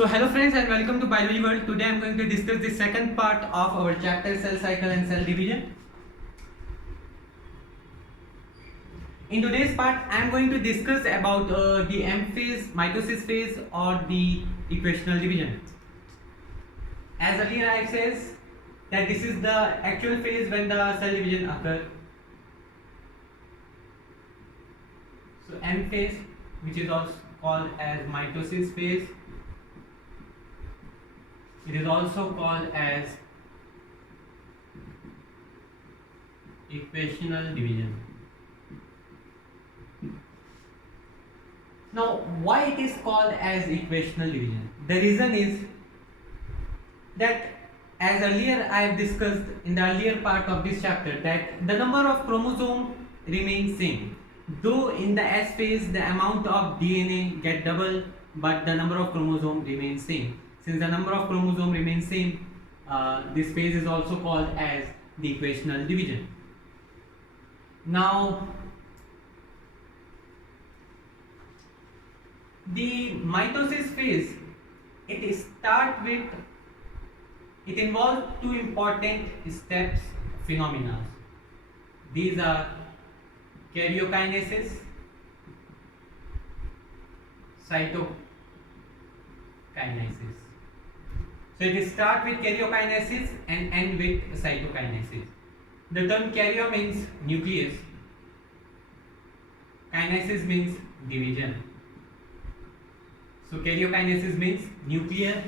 So hello friends and welcome to Biology World. Today I am going to discuss the second part of our chapter cell cycle and cell division. In today's part I am going to discuss about the M phase, mitosis phase or the equational division. As earlier I says that this is the actual phase when the cell division occurs. So M phase, which is also called as mitosis phase. It is also called as equational division. Now, why it is called as equational division? The reason is that, as earlier I have discussed in the earlier part of this chapter, that the number of chromosomes remains same. Though in the S phase the amount of DNA get double, but the number of chromosomes remains same. Since the number of chromosomes remains same, this phase is also called as the equational division. Now, the mitosis phase, it involves two important steps, phenomena. These are karyokinesis, cytokinesis. So it starts with karyokinesis and end with cytokinesis. The term karyo means nucleus, kinesis means division. So karyokinesis means nuclear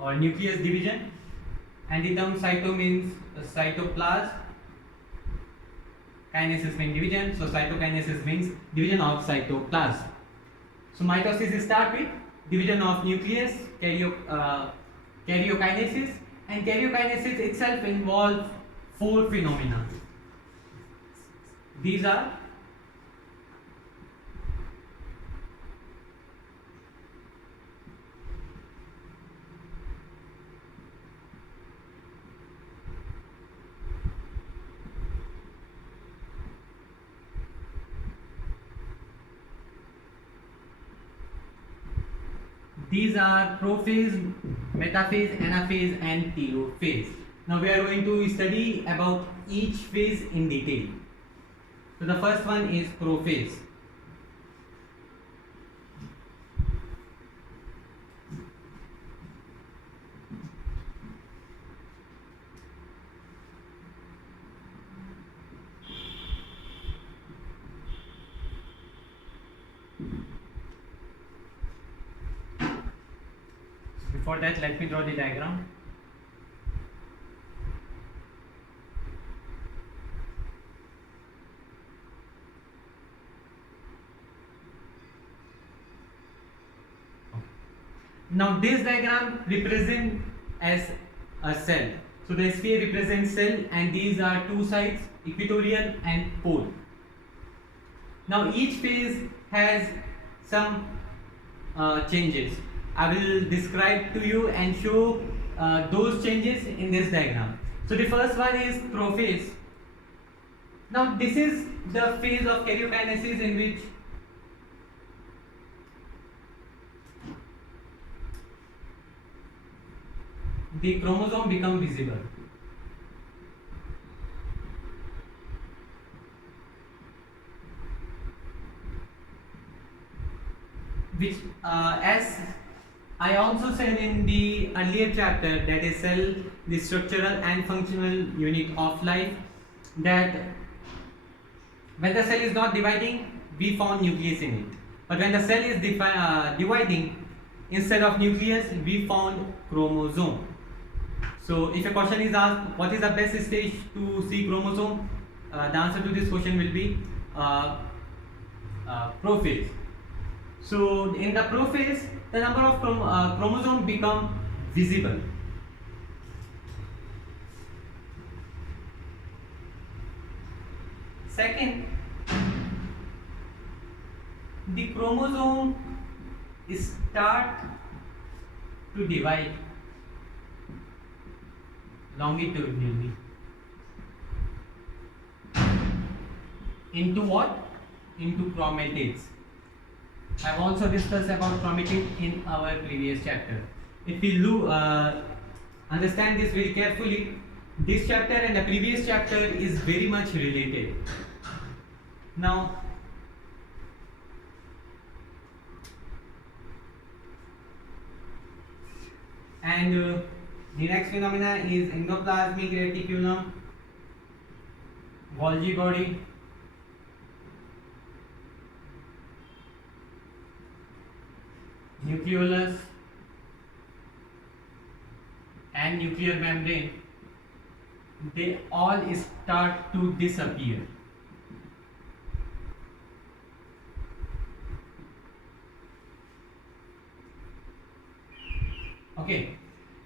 or nucleus division, and the term cyto means cytoplasm. Kinesis means division, so cytokinesis means division of cytoplasm. So mitosis starts with division of nucleus, karyokinesis, and karyokinesis itself involves four phenomena. These are prophase, metaphase, anaphase and telophase. Now we are going to study about each phase in detail. So the first one is prophase. Before that, let me draw the diagram. Now this diagram represents as a cell. So the sphere represents cell and these are two sides, equatorial and pole. Now each phase has some changes. I will describe to you and show those changes in this diagram. So the first one is prophase. Now this is the phase of karyokinesis in which the chromosome become visible. Which as I also said in the earlier chapter, that is cell, the structural and functional unit of life, that when the cell is not dividing, we found nucleus in it. But when the cell is dividing, instead of nucleus, we found chromosome. So if a question is asked, what is the best stage to see chromosome? The answer to this question will be prophase. So in the prophase, the number of chromosomes become visible. Second, the chromosome start to divide longitudinally. Into what? Into chromatids. I have also discussed about chromatid in our previous chapter. if we understand this very carefully, this chapter and the previous chapter is very much related. Now, and the next phenomena is endoplasmic reticulum, Golgi body, nucleolus and nuclear membrane, they all start to disappear. Okay,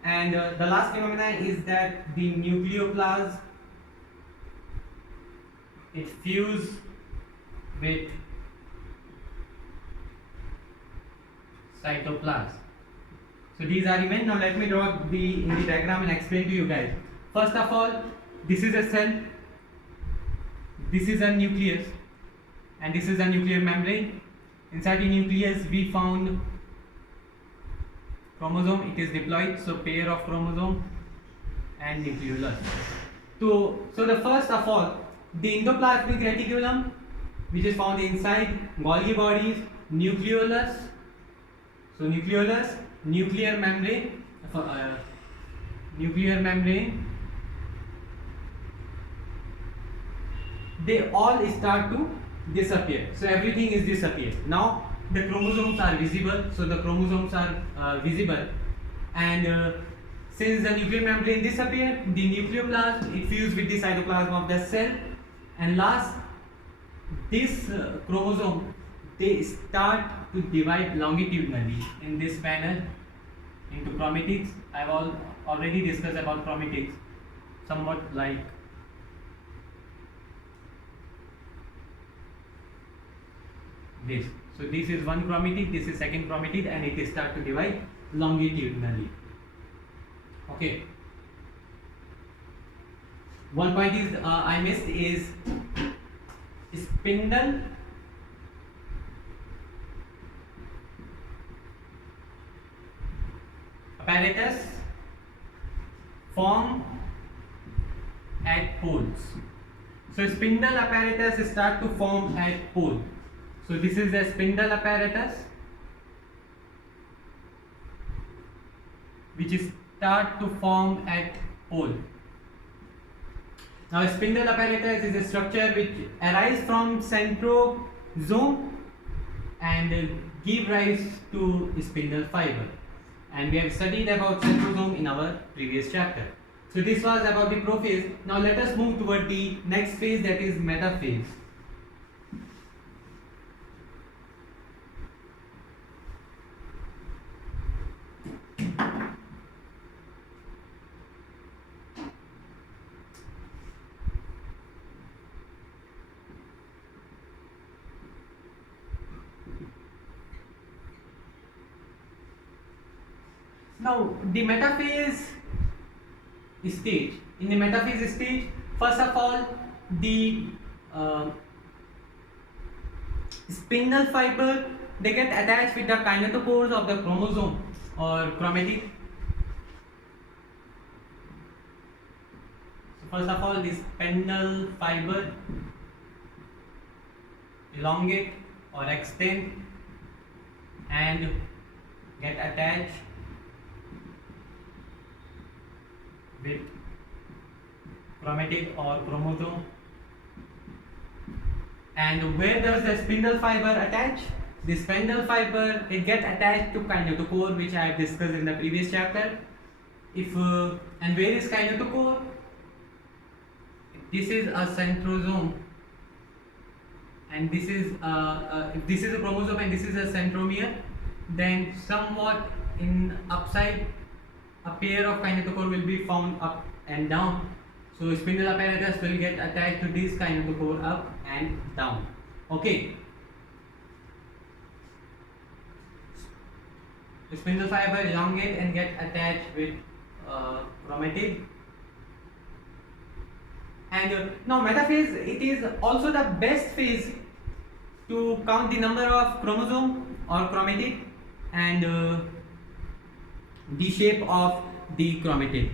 and the last phenomena is that the nucleoplasm, it fuse with cytoplasm. So these are events. Now let me draw in the diagram and explain to you guys. First of all, this is a cell, this is a nucleus, and this is a nuclear membrane. Inside the nucleus we found chromosome, it is diploid, so pair of chromosome and nucleolus. So the first of all, the endoplasmic reticulum, which is found inside Golgi bodies, nucleolus, so nucleolus, nuclear membrane, they all start to disappear. So everything is disappeared. Now the chromosomes are visible, so the chromosomes are visible, and since the nuclear membrane disappeared, the nucleoplasm, it fused with the cytoplasm of the cell, and last, this chromosome, they start to divide longitudinally in this manner into chromatids. I have already discussed about chromatids, somewhat like this. So this is one chromatid, this is second chromatid, and it start to divide longitudinally. Okay. One point is I missed is spindle apparatus form at poles. So spindle apparatus start to form at pole. So this is the spindle apparatus which start to form at pole. Now spindle apparatus is a structure which arises from centrosome and give rise to spindle fiber. And we have studied about centrosome in our previous chapter. So this was about the prophase. Now let us move toward the next phase, that is metaphase. Now the metaphase stage. In the metaphase stage, first of all, the spindle fiber, they get attached with the kinetochores of the chromosome or chromatid. So first of all, this spindle fiber elongate or extend and get attached with chromatid or chromosome. And where does the spindle fiber attach? The spindle fiber, it get attached to kinetochore, which I have discussed in the previous chapter. And where is kinetochore? This is a centrosome, and this is a chromosome, and this is a centromere. Then somewhat in upside, a pair of kinetochore will be found up and down. So spindle apparatus will get attached to this kinetochore up and down. Okay. The spindle fiber elongate and get attached with chromatid. And now metaphase, it is also the best phase to count the number of chromosome or chromatid, and the shape of the chromatid.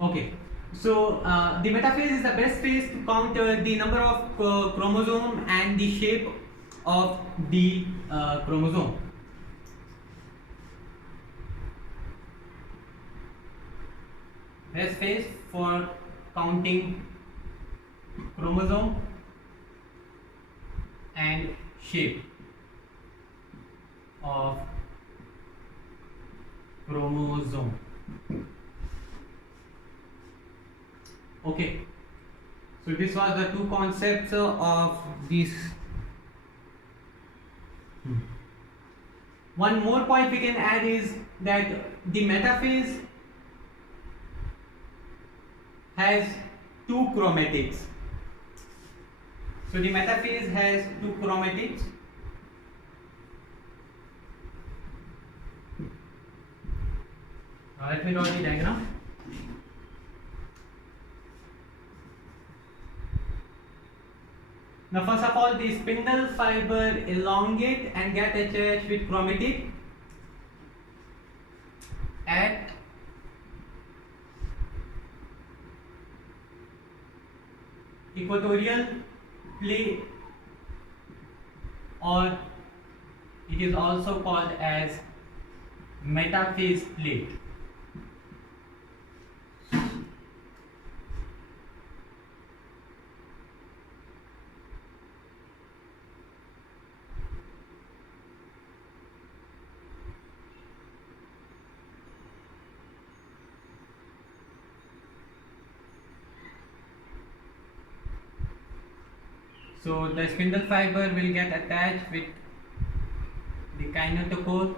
Okay, so the metaphase is the best phase to count the number of chromosome and the shape of the chromosome. Best phase for counting chromosome and shape of chromosome. Okay, so this was the two concepts of this. One more point we can add is that the metaphase has two chromatids. So the metaphase has two chromatids. Now let me draw the diagram. Now first of all, the spindle fiber elongate and get attached with chromatid at equatorial plate, or it is also called as metaphase plate. So the spindle fiber will get attached with the kinetochore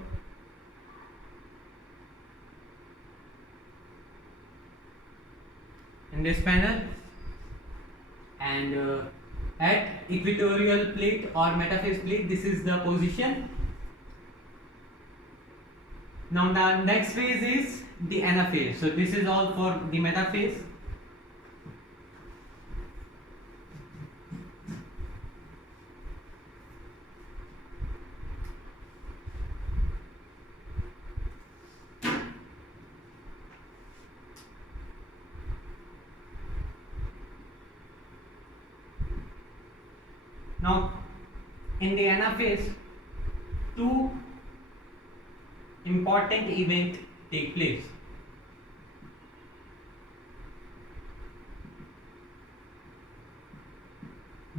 in this panel, and at equatorial plate or metaphase plate, this is the position. Now the next phase is the anaphase. So this is all for the metaphase. Now, in the anaphase, two important events take place.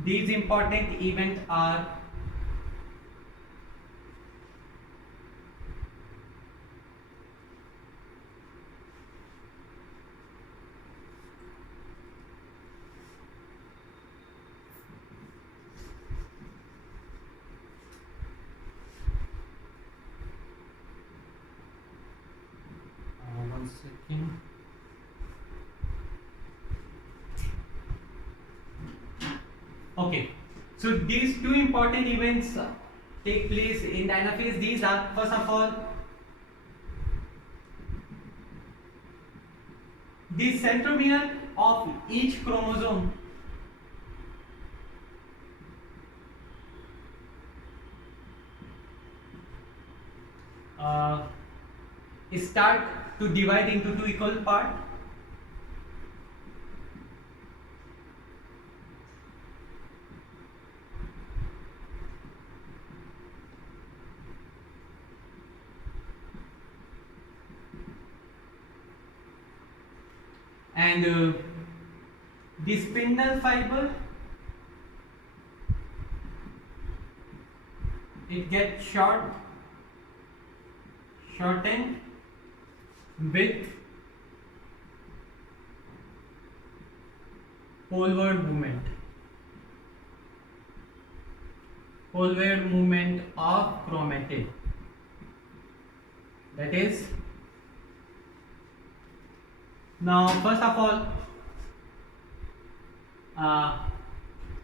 These important events are one second. Okay, so these two important events take place in the anaphase. These are, first of all, the centromere of each chromosome start to divide into two equal parts. And the spindle fiber, it gets shortened with poleward movement of chromatid. That is, now first of all,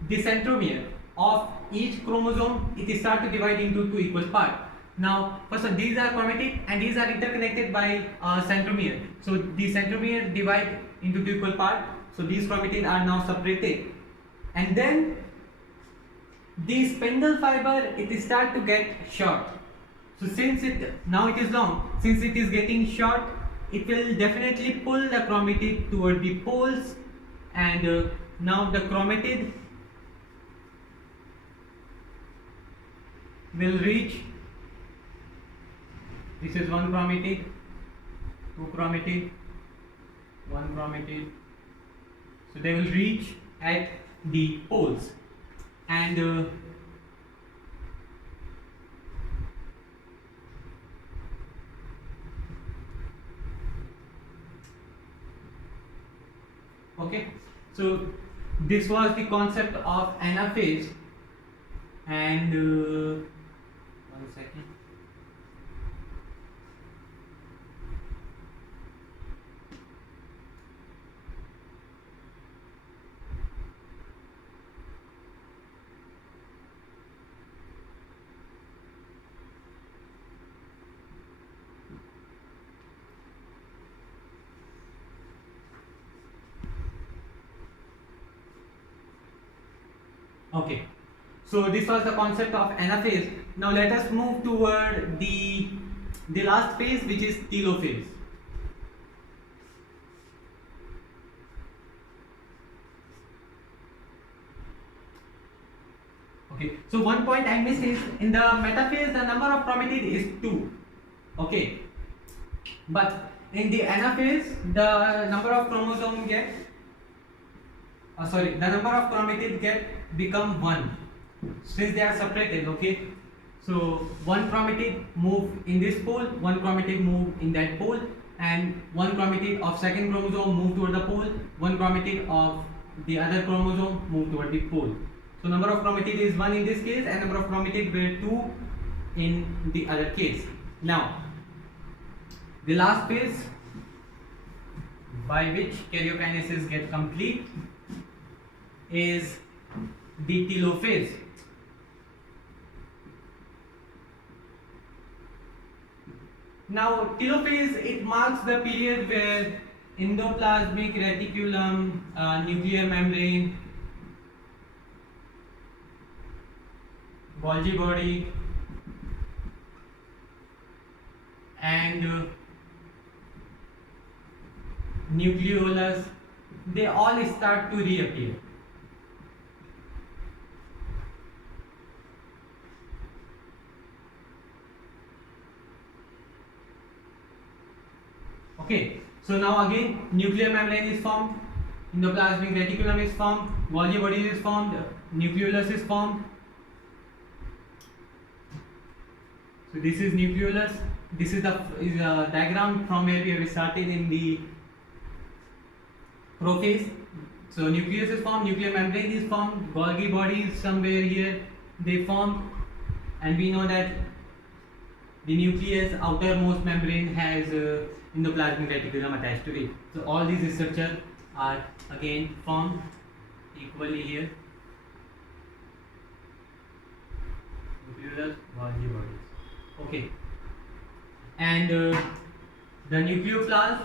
the centromere of each chromosome, it starts to divide into two equal parts. Now first of all, these are chromatid and these are interconnected by centromere. So the centromere divide into two equal parts. So these chromatid are now separated, and then the spindle fiber, it start to get short. So since now it is long, since it is getting short, it will definitely pull the chromatid toward the poles, and now the chromatid will reach. This is one chromatid, two chromatid, one chromatid. So they will reach at the poles, and okay. So this was the concept of anaphase, and one second. Okay, so this was the concept of anaphase. Now let us move toward the last phase, which is telophase. Okay, so one point I missed is in the metaphase the number of chromatid is 2. Okay, but in the anaphase the number of chromosome get the number of chromatid get become 1 since they are separated. Okay, so one chromatid move in this pole, one chromatid move in that pole, and one chromatid of second chromosome move toward the pole, one chromatid of the other chromosome move toward the pole. So number of chromatid is 1 in this case, and number of chromatid were 2 in the other case. Now the last phase by which karyokinesis get complete is the telophase. Now telophase, it marks the period where endoplasmic reticulum, nuclear membrane, Golgi body, and nucleolus, they all start to reappear. Okay, so now again nuclear membrane is formed, endoplasmic reticulum is formed, Golgi body is formed, nucleolus is formed. So this is nucleolus. This is a diagram from where we have started in the prophase. So nucleus is formed, nuclear membrane is formed, Golgi body is somewhere here, they formed, and we know that the nucleus outermost membrane has endoplasmic reticulum attached to it. So all these structures are again formed equally here. Nucleolus, Golgi bodies. Okay, and the nucleoplasm,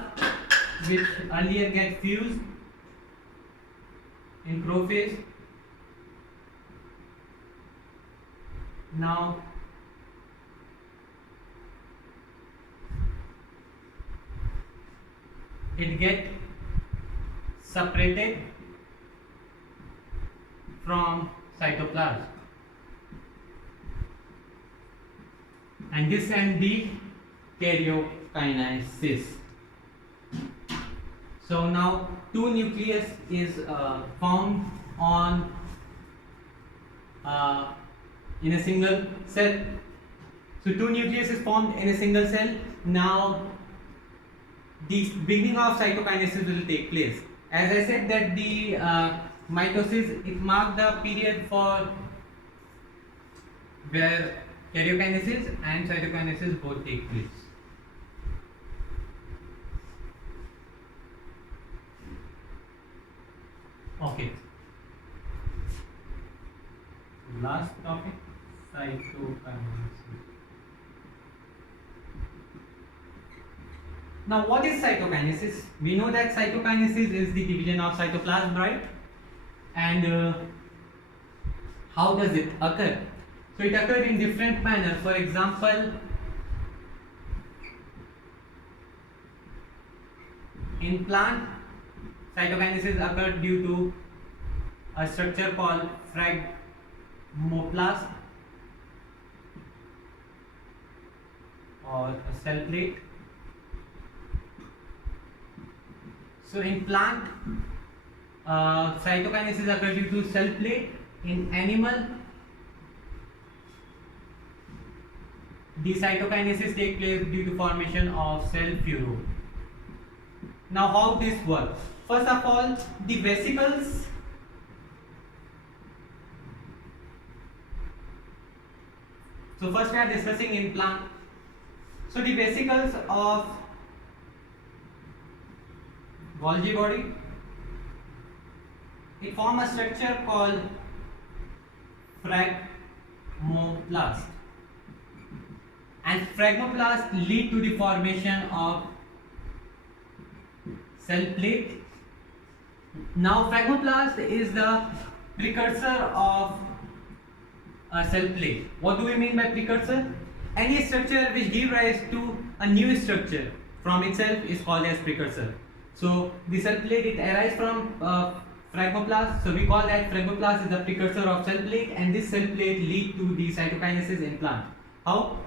which earlier get fused in prophase, now it get separated from cytoplasm, and this and the karyokinesis. So now two nucleus is formed on in a single cell. So two nucleus is formed in a single cell. Now the beginning of cytokinesis will take place. As I said that the mitosis, it marked the period for where karyokinesis and cytokinesis both take place. Okay. Last topic, cytokinesis. Now, what is cytokinesis? We know that cytokinesis is the division of cytoplasm, right? And How does it occur? So it occurs in different manner. For example, in plant, cytokinesis occurs due to a structure called phragmoplast or a cell plate. So in plant, cytokinesis occurs due to cell plate. In animal, the cytokinesis takes place due to formation of cell furrow. Now how this works? First of all, the vesicles so first we are discussing in plant. So the vesicles of Golgi body, it form a structure called phragmoplast, and phragmoplast lead to the formation of cell plate. Now phragmoplast is the precursor of a cell plate. What do we mean by precursor? Any structure which gives rise to a new structure from itself is called as precursor. So the cell plate, it arises from phragmoplast, so we call that phragmoplast is the precursor of cell plate, and this cell plate lead to the cytokinesis in plant. How?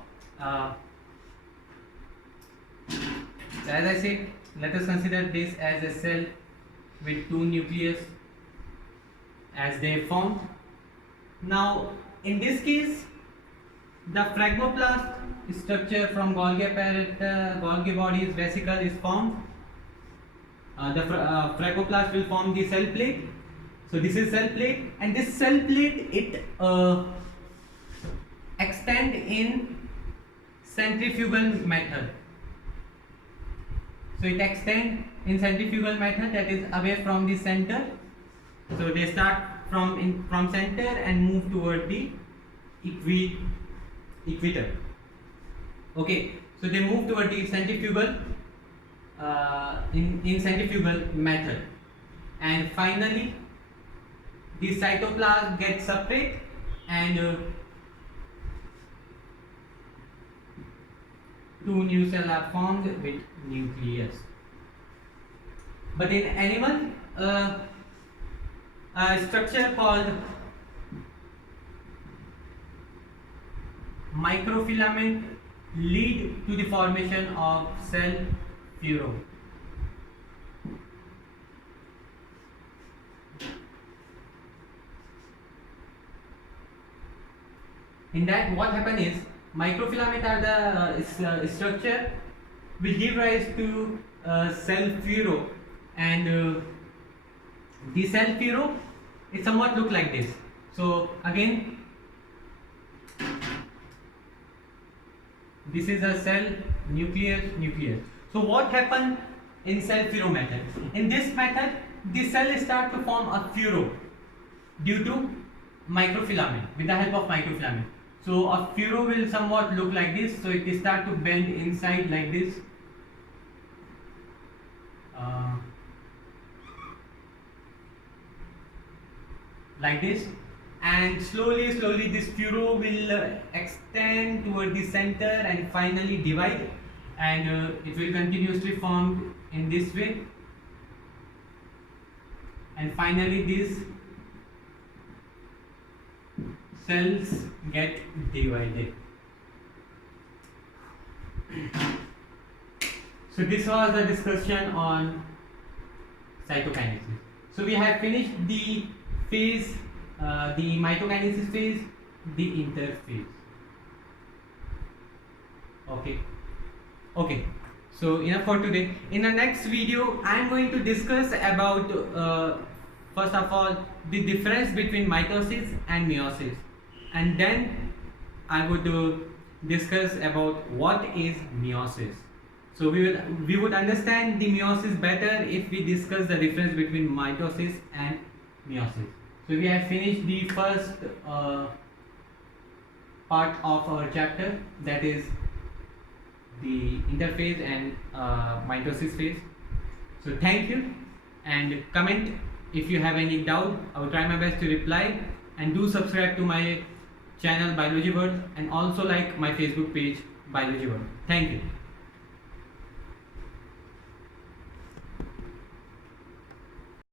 So as I said, let us consider this as a cell with two nucleus as they formed. Now in this case, the phragmoplast structure from Golgi apparatus, Golgi body's vesicle is formed. The phragmoplast will form the cell plate. So this is cell plate, and this cell plate, it extend in centrifugal method. So it extend in centrifugal method, that is away from the center. So they start from center and move toward the equator. Okay, so they move toward the centrifugal in centrifugal method, and finally the cytoplasm gets separate and two new cells are formed with nucleus. But in animal, a structure called microfilament lead to the formation of cell furrow. In that, what happens is, microfilament are the structure which give rise to cell furrow, and the cell furrow, it somewhat look like this. So again, this is a cell, nucleus. So what happen in cell furrow method? In this method, the cell start to form a furrow due to microfilament, with the help of microfilament. So a furrow will somewhat look like this. So it start to bend inside like this. Like this, and slowly this furrow will extend toward the center and finally divide, and it will continuously form in this way, and finally these cells get divided. So this was the discussion on cytokinesis. So we have finished the phase, the mitokinesis phase, the interphase. Okay, so enough for today. In the next video, I am going to discuss about first of all the difference between mitosis and meiosis, and then I would discuss about what is meiosis. So we would understand the meiosis better if we discuss the difference between mitosis and meiosis. So we have finished the first part of our chapter, that is the interphase and mitosis phase. So thank you, and comment if you have any doubt. I will try my best to reply, and do subscribe to my channel Biology World, and also like my Facebook page Biology World. Thank you.